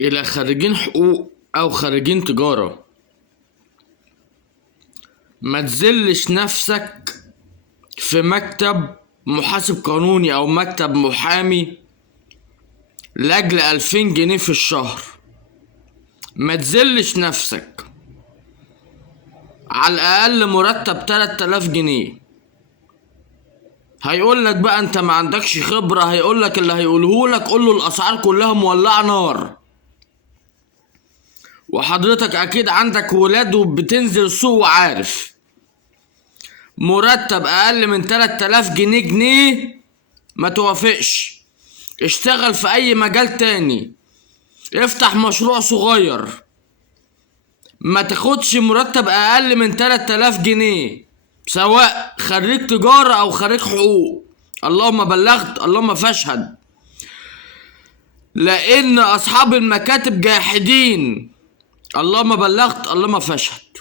إلى خريجين حقوق أو خريجين تجارة: ما تذلش نفسك في مكتب محاسب قانوني أو مكتب محامي لأجل 2000 جنيه في الشهر. ما تذلش نفسك، على الأقل مرتب 3000 جنيه. هيقولك بقى انت ما عندكش خبرة، هيقولك اللي هيقولهولك قوله الأسعار كلها مولعة نار، وحضرتك أكيد عندك ولاد وبتنزل السوق وعارف. مرتب أقل من 3000 جنيه ما توافقش. اشتغل في أي مجال تاني، افتح مشروع صغير، ما تاخدش مرتب أقل من 3000 جنيه سواء خريج تجارة أو خريج حقوق. اللهم بلغت اللهم فاشهد، لأن أصحاب المكاتب جاحدين. اللهم بلغت اللهم فاشهد.